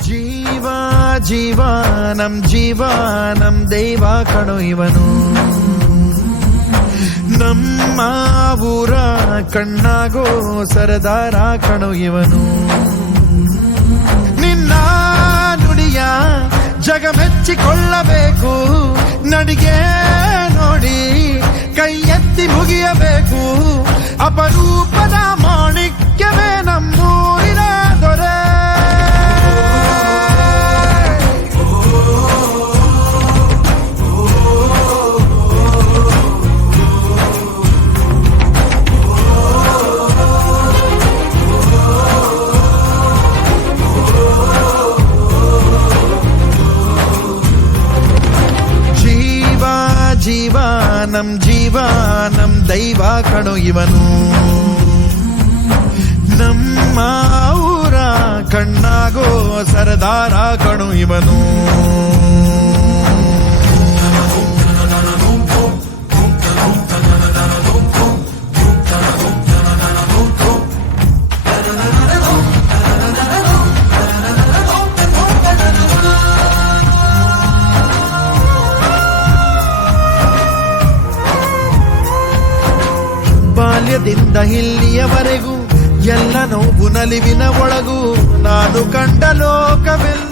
ಜೀವ ಜೀವ ನಮ್ ದೈವ ಕಣೋ ಇವನು, ನಮ್ಮ ಊರ ಕಣ್ಣಾಗೋ ಸರದಾರ ಕಣೋ ಇವನು. ನಿನ್ನ ನುಡಿಯ ಜಗ ಮೆಚ್ಚಿಕೊಳ್ಳಬೇಕು, ನಡಿಗೆ ನೋಡಿ ಕೈ ಎತ್ತಿ ಮುಗಿಯಬೇಕು. ಅಪರೂಪದ ಮಾಣಿಕ್ಯವೇ ನಮ್ಮೂರಿನ ದೊರೆ. ಜೀವ ನಮ್ ದೈವ ಕಣೋ ಇವನು, ನಮ್ಮ ಊರ ಕಣ್ಣಾಗೋ ಸರದಾರ ಕಣೋ ಇವನು. ಬಾಲ್ಯದಿಂದ ಇಲ್ಲಿಯವರೆಗೂ ಎಲ್ಲ ನೋವು ನಲಿವಿನ ಒಳಗೂ ನಾನು ಕಂಡ ಲೋಕವೆಲ್ಲ